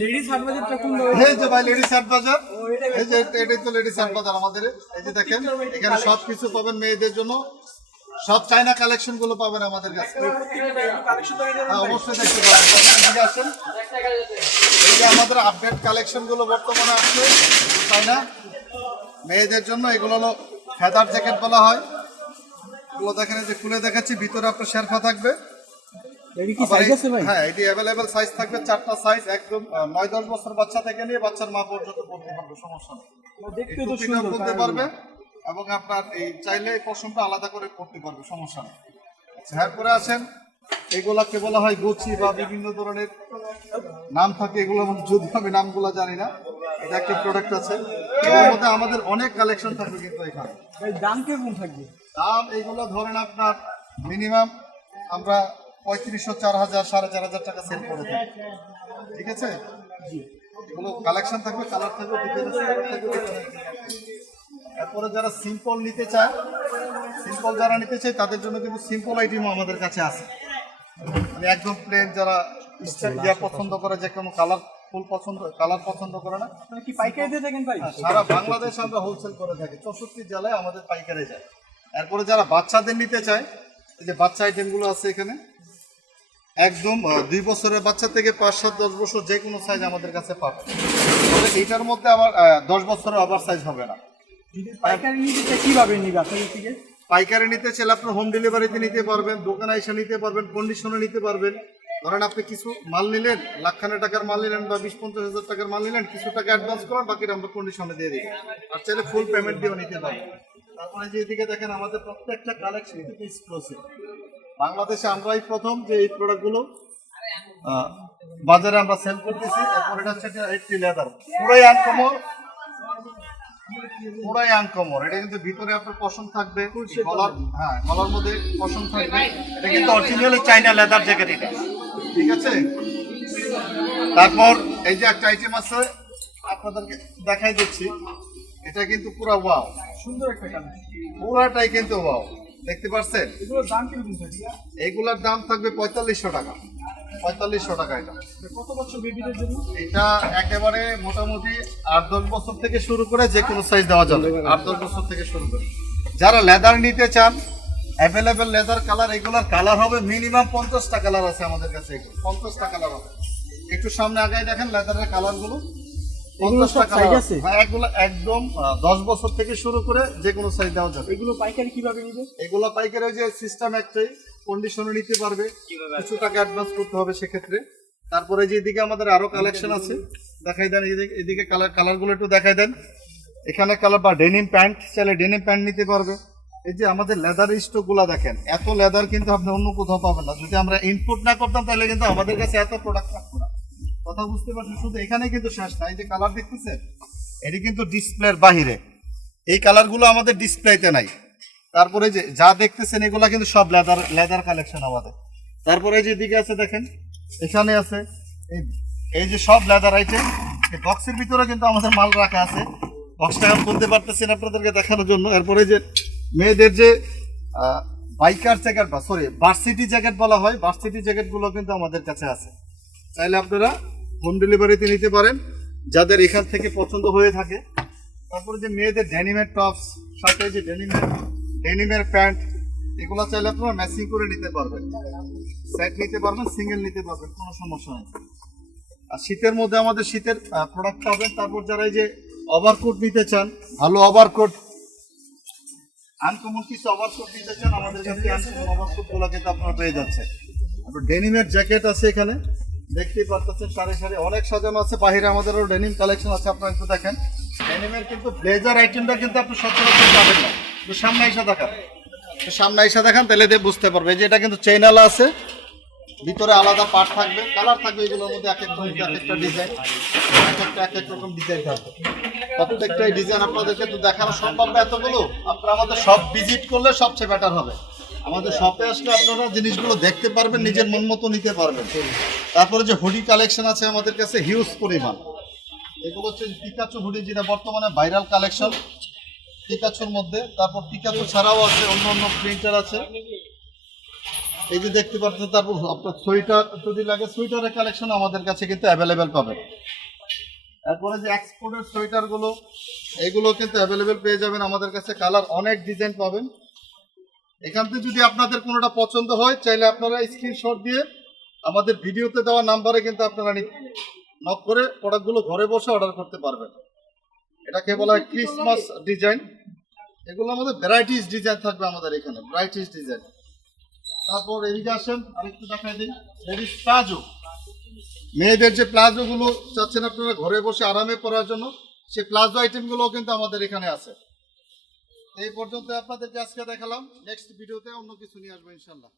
Ladies হাট বাজারটা কোন এই যে ভাই লেডিস হাট বাজার, এই যে এটাই তো লেডিস হাট বাজার আমাদের। এই যে দেখেন এখানে সব কিছু পাবেন মেয়েদের জন্য, সব চাইনা কালেকশন গুলো পাবেন আমাদের কাছে। হ্যাঁ অবশ্যই দেখতে পাবেন, এদিকে আসেন। এই যে আমাদের আপডেট কালেকশন গুলো বর্তমানে আসছে চাইনা মেয়েদের জন্য। এগুলো হলো ফেদার জ্যাকেট বলা হয়। এগুলো দেখেন এই যে খুলে দেখাচ্ছি, ভিতরে আপনার শেরফা থাকবে। হ্যাঁ এটি অ্যাভেলেবেল সাইজ থাকবে, 4টা সাইজ, একদম 9-10 বছর বাচ্চা থেকে নিয়ে বাচ্চার মা পর্যন্ত পড়তে পারবে, সমস্যা নেই। দেখতে তো সুন্দর পড়তে পারবে এবং আপনার এই চাইলে এই পশমটা আলাদা করে পড়তে পারবে, সমস্যা নেই। আচ্ছা এরপরে আছেন, এগুলাকে বলা হয় গুচি বা বিভিন্ন ধরনের নাম থাকে, এগুলোর মধ্যে যদি আমি নামগুলো জানি না। এটা একটা প্রোডাক্ট আছে, এর মধ্যে আমাদের অনেক কালেকশন থাকবে কিন্তু এখানে। দাম কেমন থাকবে? দাম এগুলো ধরেন আপনার মিনিমাম আমরা 3500, 4000, 4500 টাকা সেল করে থাকি, ঠিক আছে। এগুলো কালেকশন থাকবে, কালার থাকবে, এরপরে যারা সিম্পল নিতে চায়, সিম্পল যারা নিতে চায় তাদের জন্য কিন্তু সিম্পল আইটেমও আমাদের কাছে আছে। মানে একদম প্লেন যারা পছন্দ করে, যে কোনো কালার ফুল পছন্দ, কালার পছন্দ করে না, কি পাইকারি দিয়ে থাকেন ভাই? সারা বাংলাদেশ আমরা হোলসেল করে থাকি, 64 জেলায় আমাদের পাইকারি যায়। এরপরে যারা বাচ্চাদের নিতে চায়, এই যে বাচ্চা আইটেমগুলো আছে এখানে, একদম 2 বছরের বাচ্চা থেকে 5, 7, 10 বছর যে কোনো সাইজ আমাদের কাছে পাবে। তবে এইটার মধ্যে আবার 10 বছরের ওভার সাইজ হবে না। পাইকারি নিতে চাই কিভাবে নিবে আপনাদের থেকে? পাইকারি নিতে চাইলে আপনার হোম ডেলিভারিতে নিতে পারবেন, দোকানে এসে নিতে পারবেন, কন্ডিশনে নিতে পারবেন। ধরেন আপনি কিছু মাল নিলেন, লাখখানে টাকার মাল নিলেন বা 20-50 হাজার টাকার মাল নিলেন, কিছু টাকা অ্যাডভান্স করেন, বাকিটা আমরা কন্ডিশনে দিয়ে দিই। আর চাইলে ফুল পেমেন্ট দিয়েও নিতে পারবেন। তারপরে যে এদিকে দেখেন আমাদের প্রত্যেকটা কালেকশন থেকে এক্সক্লুসিভ। বাংলাদেশে আমরাই প্রথম যে এই প্রোডাক্টগুলো বাজারে আমরা সেল করতেছি। এরপর এটা হচ্ছে একটি লেদার, পুরাই আনকমন, পুরাই আনকমন। এটা কিন্তু ভিতরে আপনার পশম থাকবে, গলার, হ্যাঁ গলার মধ্যে পশম থাকবে। এটা কিন্তু অরিজিনাল চাইনা লেদার জ্যাকেট এটা, ঠিক আছে। তারপর এই যে একটা আইটেম আছে আপনাদেরকে দেখাই দিচ্ছি, এটা কিন্তু পুরো ওয়াও, সুন্দর একটা কালার, পুরাটাই কিন্তু ওয়াও, দেখতে পাচ্ছেন। এগুলোর দাম কিরকম থাকবে? এগুলার দাম থাকবে 4500 টাকা, 4500 টাকা। এটা কত বছর বেবিদের জন্য? এটা একেবারে মোটামুটি 8-10 বছর থেকে শুরু করে যে কোনো সাইজ দেওয়া যাবে, 8-10 বছর থেকে শুরু করে। যারা লেদার নিতে চান, অ্যাভেলেবেল লেদার কালার, এগুলার কালার হবে মিনিমাম 50টা কালার আছে আমাদের কাছে, এগুলো 50টা কালার হবে। একটু সামনে আগায় দেখেন লেদারের কালারগুলো, 50টা কালার আছে। হ্যাঁ এগুলো একদম 10 বছর থেকে শুরু করে যে কোনো সাইজ দেওয়া যাবে। এগুলো পাইকারি কিভাবে নিবে? এগুলো পাইকারি যে সিস্টেম একটাই, কন্ডিশনে নিতে পারবে, কিছু টাকা অ্যাডভান্স করতে হবে সেক্ষেত্রে। তারপরে যে এদিকে আমাদের আরো কালেকশন আছে, দেখাই দেন এদিকে কালারগুলো একটু দেখাই দেন। এখানে কালার বা ডেনিম প্যান্ট চাইলে ডেনিম প্যান্ট নিতে পারবে। এই যে আমাদের লেদার স্টকগুলো দেখেন, এত লেদার কিন্তু আপনি অন্য কোথাও পাবেন না। যদি আমরা ইনপুট না করতাম তাহলে কিন্তু আমাদের কাছে এত প্রোডাক্ট থাকতো না, কথা বুঝতে পারছেন। শুধু এখানে কিন্তু শেষ না, এই যে কালার দেখতেছেন এটি কিন্তু ডিসপ্লের বাহিরে, এই কালারগুলো আমাদের ডিসপ্লেতে নাই। তারপরে যে যা দেখতেছেন এগুলা কিন্তু সব লেদার কালেকশন আমাদের। তারপরে যে দিকে আছে দেখেন, এখানে আছে এই যে সব লেদার আইটেম। এই বক্সের ভিতরে কিন্তু আমাদের মাল রাখা আছে, বক্সটা এখন খুলতে পারতেছেন আপনাদেরকে দেখানোর জন্য। এরপরে যে মেয়েদের যে বাইকার জ্যাকেট বা ভার্সিটি জ্যাকেট বলা হয়, ভার্সিটি জ্যাকেটগুলো কিন্তু আমাদের কাছে আছে, চাইলে আপনারা হোম ডেলিভারিতে নিতে পারেন যাদের এখান থেকে পছন্দ হয়ে থাকে। তারপরে যে মেয়েদের ডেনিমের টপস, সাথে যে ডেনিমের প্যান্ট, এগুলো চাইলে আপনারা ম্যাচিং করে নিতে পারবেন, সেট নিতে পারবেন, সিঙ্গেল নিতে পারবেন, কোনো সমস্যা নেই। আর শীতের মধ্যে আমাদের শীতের প্রোডাক্ট পাবেন। তারপর যারা এই যে ওভারকোট নিতে চান, ভালো ওভারকোট, আনকমন কিছু ওভারকোট নিতে চান, আমাদের কাছে আনকমন ওভারকোটগুলো কিন্তু আপনারা পেয়ে যাচ্ছেন। তারপর ডেনিমের জ্যাকেট আছে এখানে, দেখতেই পাচ্ছেন সারি সারি অনেক সাজানো আছে। বাইরে আমাদেরও ডেনিম কালেকশন আছে, আপনারা একটু দেখেন। ডেনিমের কিন্তু ব্লেজার আইটেমটা কিন্তু আপনি সচরাচর পাবেন না, তো সামনে এসে দেখান, সামনে এসে দেখান তাহলে বুঝতে পারবে যে এটা কিন্তু চেইনালা আছে, ভিতরে আলাদা পার্ট থাকবে, কালার থাকবে, এগুলোর মধ্যে এক একটা ডিজাইন, এক এক রকম ডিজাইন থাকবে। প্রত্যেকটাই ডিজাইন আপনাদেরকে তো দেখানো সম্ভব না এতগুলো, আপনারা আমাদের শপ ভিজিট করলে সবচেয়ে বেটার হবে। আমাদের শপে আসলে আপনারা জিনিসগুলো দেখতে পারবেন, নিজের মন মতো নিতে পারবেন। তারপরে যে হুডি কালেকশন আছে আমাদের কাছে হিউজ পরিমাণ, এগুলো হচ্ছে পিকাচু হুডি, যেটা বর্তমানে ভাইরাল কালেকশন পিকাচুর মধ্যে। তারপর পিকাচু ছাড়াও আছে অন্য অন্য প্রিন্টার আছে, এই যে দেখতে পাচ্ছেন, তারপর আপনার সোয়েটার যদি লাগে সোয়েটারের কালেকশন আমাদের কাছে কিন্তু অ্যাভেলেবেল পাবেন। তারপরে যে এক্সপোর্টের সোয়েটারগুলো, এগুলো কিন্তু অ্যাভেলেবেল পেয়ে যাবেন আমাদের কাছে। কালার অনেক ডিজাইন পাবেন। এখান থেকে যদি আপনাদের কোনোটা পছন্দ হয়, চাইলে আপনারা স্ক্রিনশট দিয়ে আমাদের ভিডিওতে দেওয়া নাম্বারে কিন্তু আপনারা নক করে প্রোডাক্টগুলো ঘরে বসে অর্ডার করতে পারবেন। এটাকে বলা হয় ক্রিসমাস ডিজাইন। এগুলো আমাদের ভ্যারাইটিস ডিজাইন থাকবে আমাদের এখানে, ভ্যারাইটিস ডিজাইন। তারপর এদিকে আসেন, আরেকটু দেখাই দিই, লেডিস প্লাজো। মেয়েদের যে প্লাজোগুলো চাচ্ছেন আপনারা ঘরে বসে আরামে পরার জন্য, সেই প্লাজো আইটেমগুলোও কিন্তু আমাদের এখানে আছে। এই পর্যন্ত আপনাদেরকে আজকে দেখালাম। নেক্সট ভিডিওতে অন্য কিছু নিয়ে আসবো ইনশাল্লাহ।